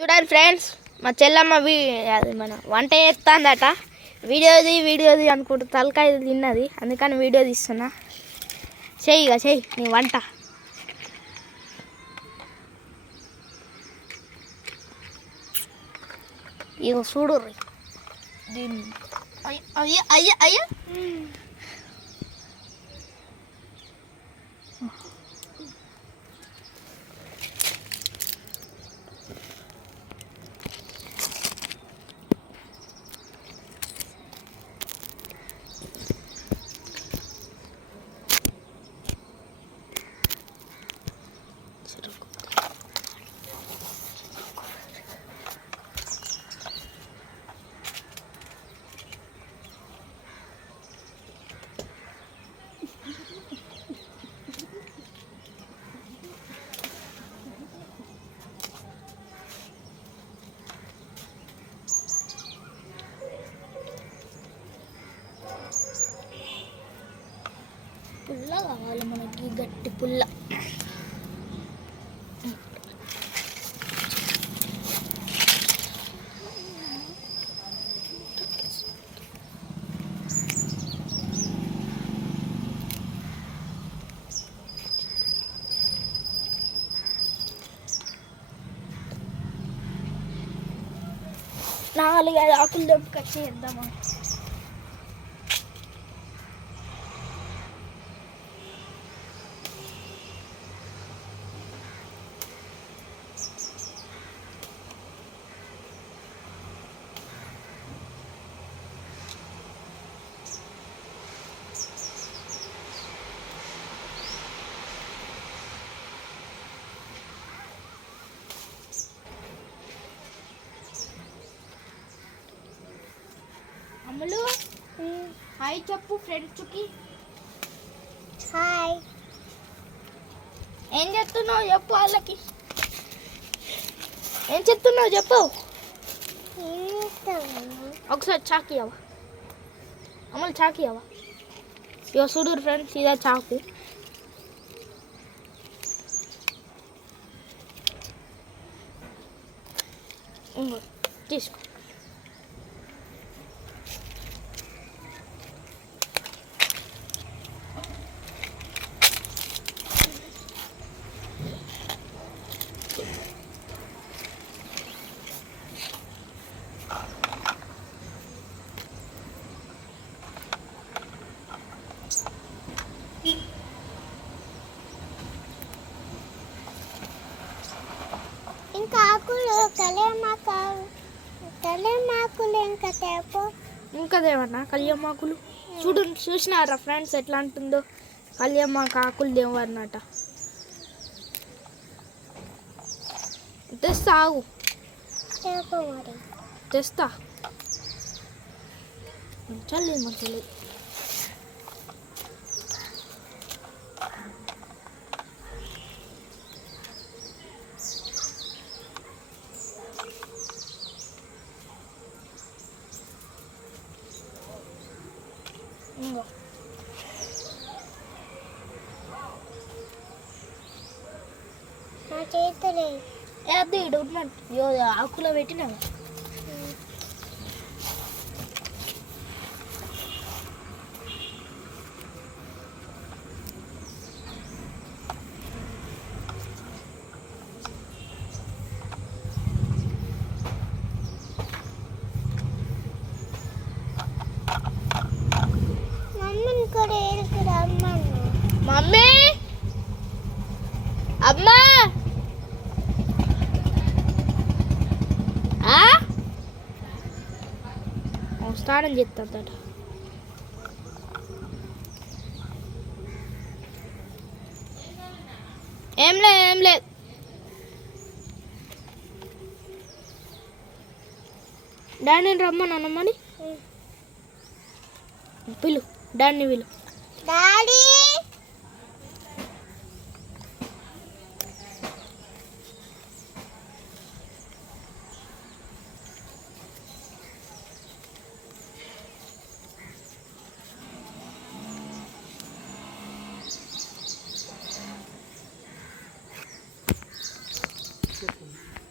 చూడండి ఫ్రెండ్స్, మా చెల్లమ్మ అది మన వంట చేస్తుందట. వీడియోది అనుకుంటూ తలకాయ తిన్నది, అందుకని వీడియో తీస్తున్నా. చెయ్యి నీ వంట. ఇగో చూడు దీన్ని. అయ్యా పుల్ల కావాలి మనకి, గట్టి పుల్ల. నాలుగు ఐదు ఆకులు దెబ్బ కట్ చేద్దామా? అమ్ములు, హాయ్ చెప్పు ఫ్రెండ్స్కి. హాయ్. ఏం చెప్తున్నావు చెప్పు వాళ్ళకి. ఏం చెప్తున్నావు చెప్పు. ఒకసారి చాకి అవ్వ. అమ్ములు చాకి అవ్వ. ఇక చూడు ఫ్రెండ్స్, ఇదే చాకు. తీసుకో. ఇంకా ఆకులు కలియమాకులు ఇంకా తేపో. ఇంకా దేవన్నా కలియమాకులు చూసినారా ఫ్రెండ్స్ ఎట్లా అంటుందో. కలియమాకు ఆకులు దేవన్నట. తెస్తా ఆగు, తెస్తా. చల్లేదు మంచి. అది ఉన్నట్టు ఆకులో పెట్టినా. మమ్మీ, అమ్మా, స్నానం చేస్తుందట. ఏం లేదు. డాడీని రమ్మని అన్నమ్మని పిలు. డాడీని పిలు. డాడీ